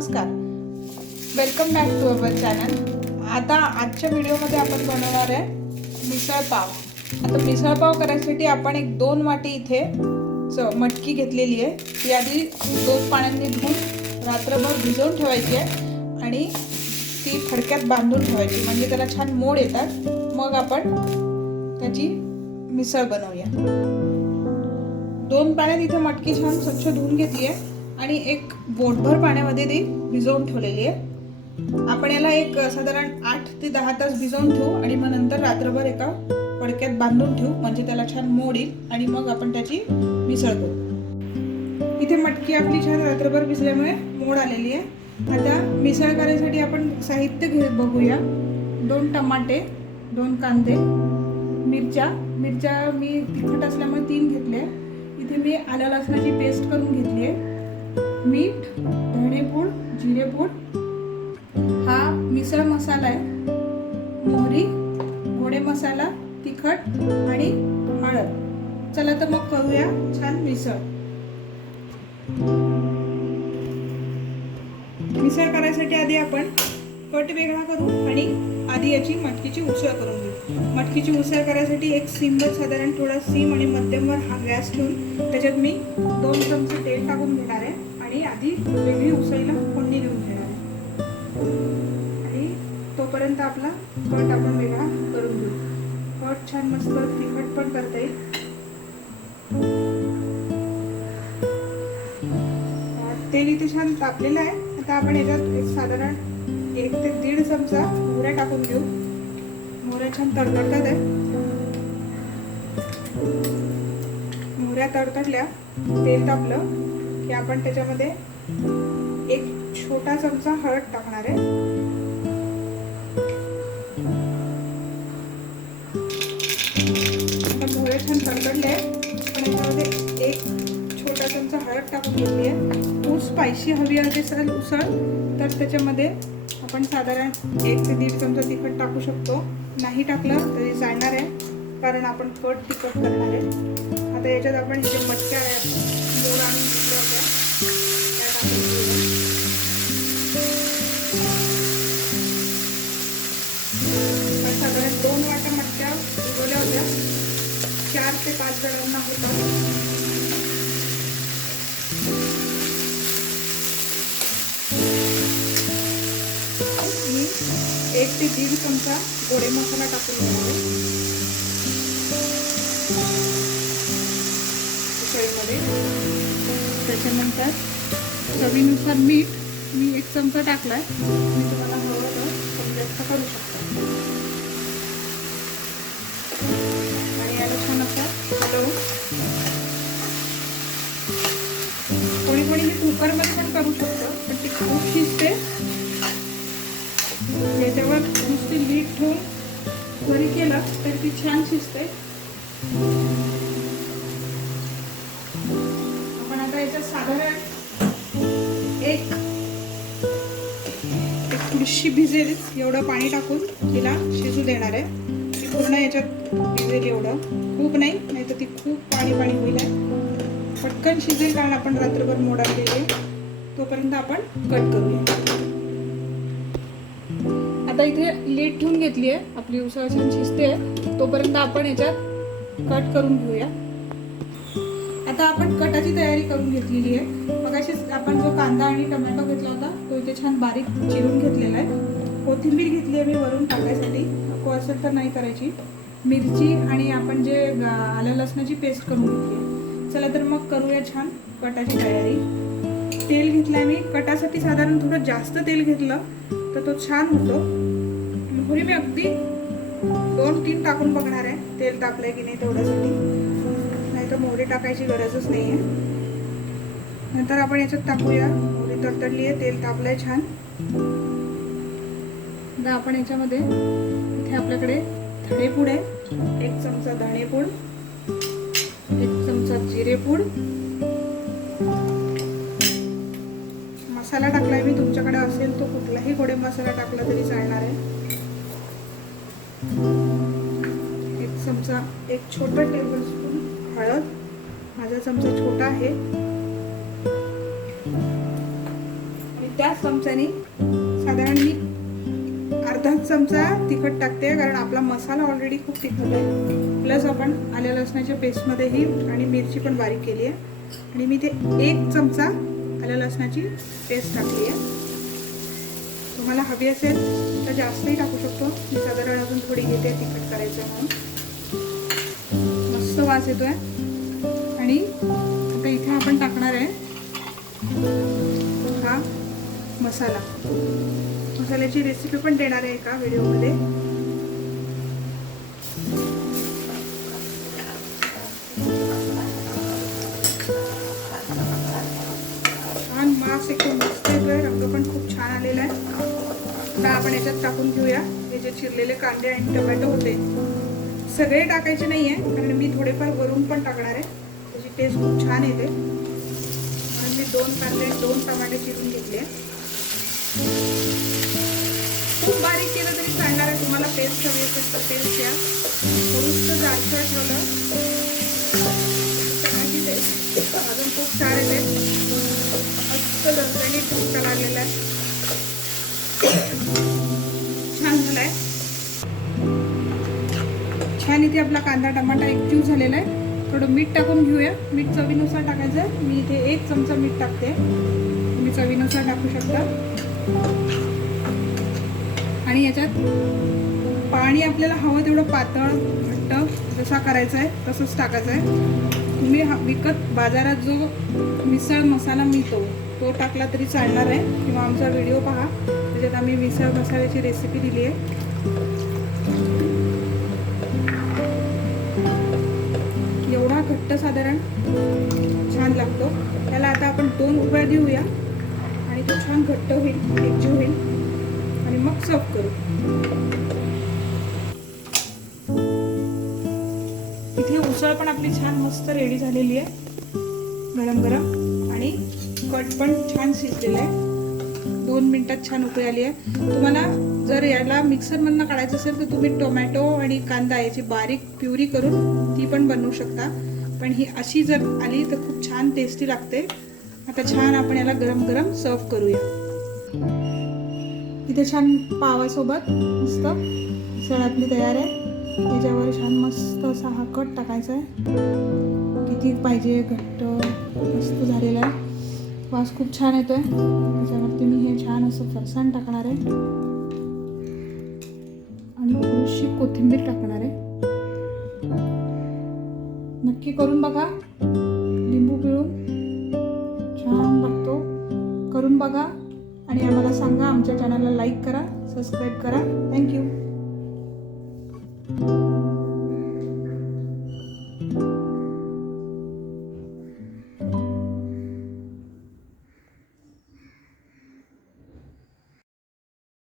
नमस्कार, welcome back to our channel. आता आजच्या व्हिडिओमध्ये आपण बनवणार आहे मिसळ पाव। आता मिसळ पाव करायसाठी आपण एक 2 वाटी इथे मटकी घेतलेली आहे। ती आधी 2 पाण्याने धुवून रात्रभर भिजवून ठेवायची आहे आणि ती फडक्यात बांधून ठेवायची, म्हणजे त्याला छान मोड येतात। मग आपण त्याची मिसळ बनवूया। 2 पाण्यात इथे मटकी छान स्वच्छ धुवून घेतली आहे आणि एक बोटभर पाण्यामध्ये ती भिजवून ठेवलेली आहे। आपण याला एक साधारण 8 ते 10 तास भिजवून ठेवू आणि मग नंतर रात्रभर एका फडक्यात बांधून ठेवू, म्हणजे त्याला छान मोड येईल आणि मग आपण त्याची मिसळ करू। इथे मटकी आपली छान रात्रभर भिजल्यामुळे मोड आलेली आहे। आता मिसळ करायसाठी आपण साहित्य बघूया। 2 टमाटे, 2 कांदे, मिरच्या मी तिखट असल्यामुळे 3 घेतल्या। इथे मी आलं लसणाची पेस्ट करून घेतली आहे। मीठ, धणेपूड, जिरेपूड, हा मिसळ मसाला आहे, मोहरी, गोडे मसाला, तिखट आणि हळद। चला तर मग करूया छान मिसळ। मिसळ करायसाठी आधी आपण कट वेगळा करू आणि आधी याची मटकीची उसळ करून घेऊ। मटकीची उसळ करायसाठी एक सिमवर साधारण थोडा सिम आणि मध्यमवर हा गॅस ठेवून त्याच्यात मी 2 चमचे तेल टाकून घेणार आहे आणि आधी वेगळी उसळीला फोडणी देऊन घेणार आहे। आणि तोपर्यंत आपला कट आपण वेगळा करून घेऊ। कट छान मस्त तिखट पण करता येईल। तेल इथे छान तापलेलं आहे। आता आपण याच्यात एक साधारण 1 ते 1.5 चमचा मोहऱ्या टाकून घेऊ। मोहऱ्या छान तडतडतात आहे। मोहऱ्या तडतडल्या, तेल तापलं की आपण त्याच्यामध्ये 1 छोटा चमचा हळद टाकणार आहे। आता मोहऱ्या छान तडतडले आहे, आपण याच्यामध्ये 1 छोटा चमचा हळद टाकून घेतली आहे। खूप स्पायसी हवी असेल उसळ तर त्याच्यामध्ये आपण साधारण 1 ते 1.5 चमचा तिखट टाकू शकतो। नाही टाकलं तरी चालणार आहे, कारण आपण कट तिखट करणार आहे। आता याच्यात आपण जे मटक्या मोड आणून घेतल्या होत्या त्या टाकून घेऊया। साधारण 2 वाट्या मटक्या उगवल्या होत्या, 4 ते 5 जणांना होतात। मी 1 ते 1.5 चमचा गोडे मसाला टाकून घेणार आहे उसळीमध्ये। त्याच्यानंतर चवीनुसार मीठ मी 1 चमचा टाकलाय, मी तुम्हाला हवं तर कमी जास्त करू शकता। आणि याला छान असं हलवून, कोणी मी कुकरमध्ये पण करू शकतो, पण ती खूप शिजते। याच्यावर नुसती लीड ठेवून वरी केलं तर ती छान शिजते। आपण आता याच्यात साधारण एक थोडीशी भिजेल एवढं पाणी टाकून तिला शिजू देणार आहे। ती पूर्ण याच्यात भिजेल एवढं, खूप नाही तर ती खूप पाणी होईल आहे। पटकन शिजेल कारण आपण रात्रभर मोड आणलेली आहे। तोपर्यंत आपण कट करूया। आता इथे लीड ठेवून घेतली आहे, आपली उसळ छान शिजते। तोपर्यंत आपण याच्यात कट करून घेऊया। आता आपण कटाची तयारी करून घेतलेली आहे। मगाशी आपण जो कांदा आणि टोमॅटो घेतला होता तो इथे छान बारीक चिरून घेतलेला आहे। कोथिंबीर घेतली आहे मी वरून टाकायसाठी, नको असेल तर नाही करायची। मिरची आणि आपण जे आलं लसणाची पेस्ट करून घेतली आहे। चला तर मग करूया छान कटाची तयारी। तेल घेतलंय मी, कटासाठी साधारण थोडं जास्त तेल घेतलं तर तो छान होतो। मोहरी मी अगदी 2-3 टाकून बघणार आहे तेल तापलंय की नाही तेवढ्यासाठी, नाही तर मोहरी टाकायची गरजच नाही आहे। नंतर आपण याच्यात टाकूया, मोहरी तडतडली आहे, तेल तापलंय छान। आता आपण याच्यामध्ये इथे आपल्याकडे धणेपूड आहे, 1 चमचा धणेपूड, 1 चमचा जिरेपूड, मसाला टाकलाय मी, तुमच्याकडे असेल तो कुठलाही गोडे मसाला टाकला तरी चालणार आहे। 1 चमचा, 1 छोटा टेबलस्पून हळद, माझा चमचा छोटा आहे। त्याच चमच्याने साधारण मी अर्धा चमचा तिखट टाकते, कारण आपला मसाला ऑलरेडी खूप तिखट आहे. प्लस आपण आल्या लसणाच्या पेस्टमध्येही आणि मिरची पण बारीक केली आहे, आणि मी ते 1 चमचा आल्या लसणाची पेस्ट टाकली आहे. तुम्हाला हवी असेल तर जास्तही टाकू शकतो. मी साधारण अजून थोडी घेते तिखट करायचं म्हणून. मस्त वास येतोय. आणि आता इथे आपण टाकणार आहे हा मसाला. मसाल्याची रेसिपी पण देणार आहे एका व्हिडिओमध्ये. छान मास एकदम मस्त येतोय, रंग पण खूप छान आलेला आहे. आता आपण याच्यात टाकून घेऊया हे जे चिरलेले कांदे आणि टोमॅटो होते. सगळे टाकायचे नाही आहे, कारण मी थोडेफार वरून पण टाकणार आहे. त्याची टेस्ट खूप छान येते. म्हणून मी 2 कांदे 2 टमाटे चिरून घेतले. खूप बारीक केलं तरी चालणार आहे. तुम्हाला पेस्ट हवी असेल तर पेस्ट घ्या. थोडंसं जाडसर ठेवलं चण्याची टेस्ट अजून खूप छान येते. मस्त झणझणीत टिक्का लागलेला आहे. छान झालाय. छान इथे आपला कांदा टमाटा एकजीव झालेला आहे. थोडं मीठ टाकून घेऊया. मीठ चवीनुसार टाकायचं आहे. मी इथे 1 चमचा मीठ टाकते. तुम्ही चवीनुसार टाकू शकता. आणि याच्यात पाणी आपल्याला हवं तेवढं पातळ घट्ट जसा करायचा आहे तसंच टाकायचं आहे. तुम्ही विकत बाजारात जो मिसळ मसाला मिळतो तो टाकला तरी चालणार आहे, किंवा आमचा व्हिडिओ पहा, त्याच्यात आम्ही मिसळ मसाल्याची रेसिपी दिली आहे. एवढा घट्ट साधारण छान लागतो. त्याला आता आपण 2 उकळ्या देऊया आणि तो छान घट्ट होईल, एकजीव होईल, आणि मग सर्व करू. इथे उसळ पण आपली छान मस्त रेडी झालेली आहे, गरम गरम, आणि कट पण छान शिजलेला आहे. 2 मिनिटात छान उकळी आली आहे. तुम्हाला जर याला मिक्सरमधनं काढायचं असेल तर तुम्ही टोमॅटो आणि कांदा याची बारीक प्युरी करून ती पण बनवू शकता. पण ही अशी जर आली तर खूप छान टेस्टी लागते. आता छान आपण याला गरम गरम सर्व करूया. इथे छान पावासोबत मस्त उसळ आपली तयार आहे. याच्यावर छान मस्त असा हा कट टाकायचा आहे. किती पाहिजे घट्ट मस्त झालेला आहे. वास खूप छान येतोय. त्याच्यावरती मी हे छान असं फरसाण टाकणार आहे आणि थोडीशी कोथिंबीर टाकणार आहे. नक्की करून बघा. लिंबू पिळून छान लागतो. करून बघा आणि आम्हाला सांगा. आमच्या चॅनलला लाईक करा, सबस्क्राईब करा. थँक्यू.